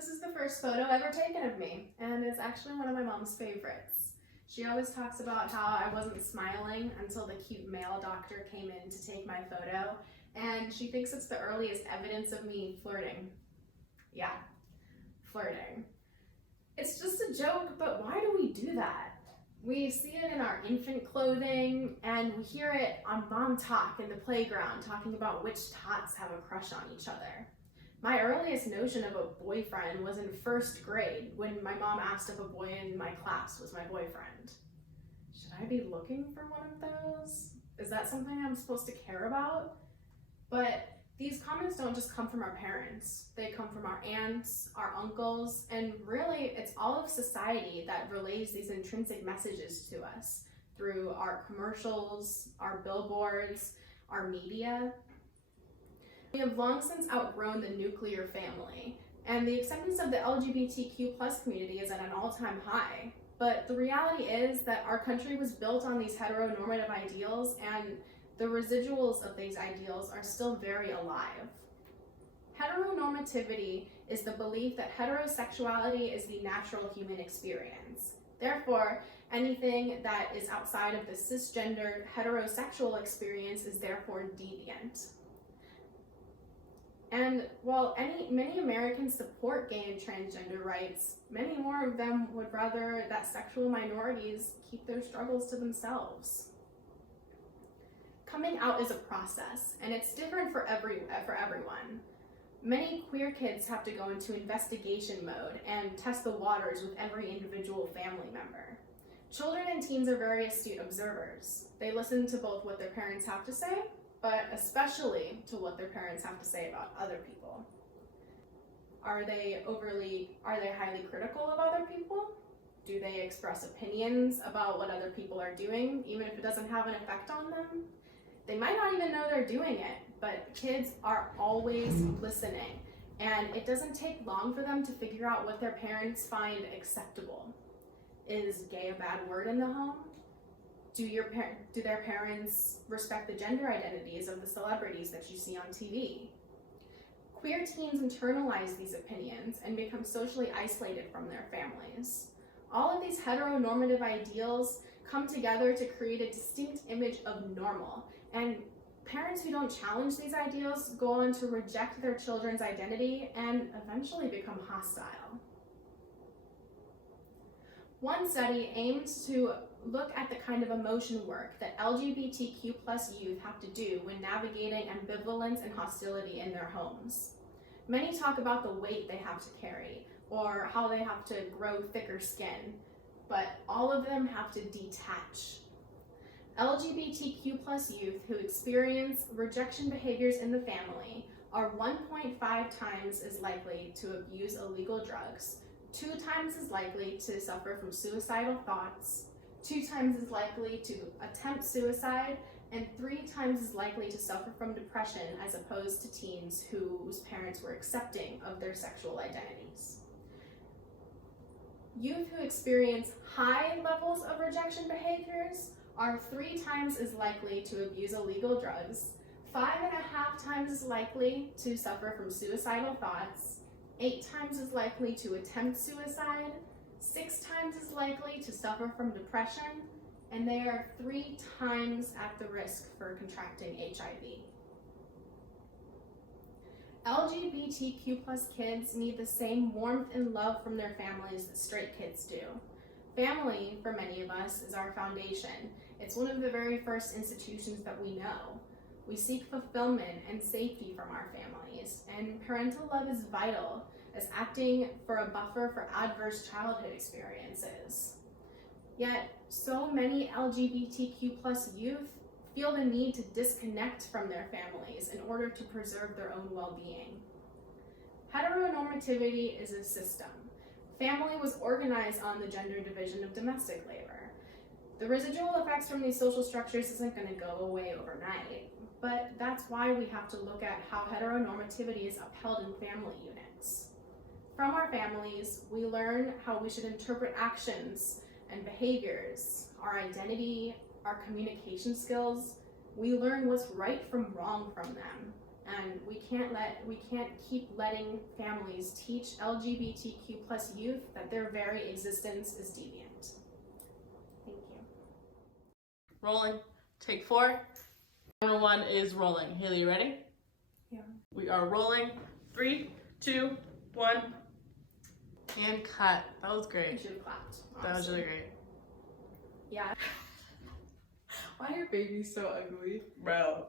This is the first photo ever taken of me, and it's actually one of my mom's favorites. She always talks about how I wasn't smiling until the cute male doctor came in to take my photo, and she thinks it's the earliest evidence of me flirting. Yeah, flirting. It's just a joke, but why do we do that? We see it in our infant clothing, and we hear it on mom talk in the playground, talking about which tots have a crush on each other. My earliest notion of a boyfriend was in first grade when my mom asked if a boy in my class was my boyfriend. Should I be looking for one of those? Is that something I'm supposed to care about? But these comments don't just come from our parents. They come from our aunts, our uncles, and really it's all of society that relays these intrinsic messages to us through our commercials, our billboards, our media. We have long since outgrown the nuclear family, and the acceptance of the LGBTQ plus community is at an all-time high. But the reality is that our country was built on these heteronormative ideals, and the residuals of these ideals are still very alive. Heteronormativity is the belief that heterosexuality is the natural human experience. Therefore, anything that is outside of the cisgendered heterosexual experience is therefore deviant. And while many Americans support gay and transgender rights, many more of them would rather that sexual minorities keep their struggles to themselves. Coming out is a process, and it's different for everyone. Many queer kids have to go into investigation mode and test the waters with every individual family member. Children and teens are very astute observers. They listen to both what their parents have to say, but especially to what their parents have to say about other people. Are they highly critical of other people? Do they express opinions about what other people are doing, even if it doesn't have an effect on them? They might not even know they're doing it, but kids are always listening, and it doesn't take long for them to figure out what their parents find acceptable. Is gay a bad word in the home? Do their parents respect the gender identities of the celebrities that you see on TV? Queer teens internalize these opinions and become socially isolated from their families. All of these heteronormative ideals come together to create a distinct image of normal, and parents who don't challenge these ideals go on to reject their children's identity and eventually become hostile. One study aims to look at the kind of emotion work that LGBTQ plus youth have to do when navigating ambivalence and hostility in their homes. Many talk about the weight they have to carry or how they have to grow thicker skin, but all of them have to detach. LGBTQ plus youth who experience rejection behaviors in the family are 1.5 times as likely to abuse illegal drugs, 2 times as likely to suffer from suicidal thoughts, 2 times as likely to attempt suicide, and 3 times as likely to suffer from depression as opposed to teens whose parents were accepting of their sexual identities. Youth who experience high levels of rejection behaviors are 3 times as likely to abuse illegal drugs, 5.5 times as likely to suffer from suicidal thoughts, 8 times as likely to attempt suicide, 6 times as likely to suffer from depression, and they are 3 times at the risk for contracting HIV. LGBTQ plus kids need the same warmth and love from their families that straight kids do. Family, for many of us, is our foundation. It's one of the very first institutions that we know. We seek fulfillment and safety from our families, and parental love is vital as acting for a buffer for adverse childhood experiences. Yet, so many LGBTQ plus youth feel the need to disconnect from their families in order to preserve their own well-being. Heteronormativity is a system. Family was organized on the gender division of domestic labor. The residual effects from these social structures isn't going to go away overnight, but that's why we have to look at how heteronormativity is upheld in family units. From our families, we learn how we should interpret actions and behaviors, our identity, our communication skills. We learn what's right from wrong from them, And we can't keep letting families teach LGBTQ plus youth that their very existence is deviant. Thank you. Rolling. Take 4. Camera 1 is rolling. Haley, you ready? Yeah. We are rolling. 3, 2, 1. And cut. That was You great. should have clapped. That was Honestly. really great. Yeah. Why are babies so ugly? Bro.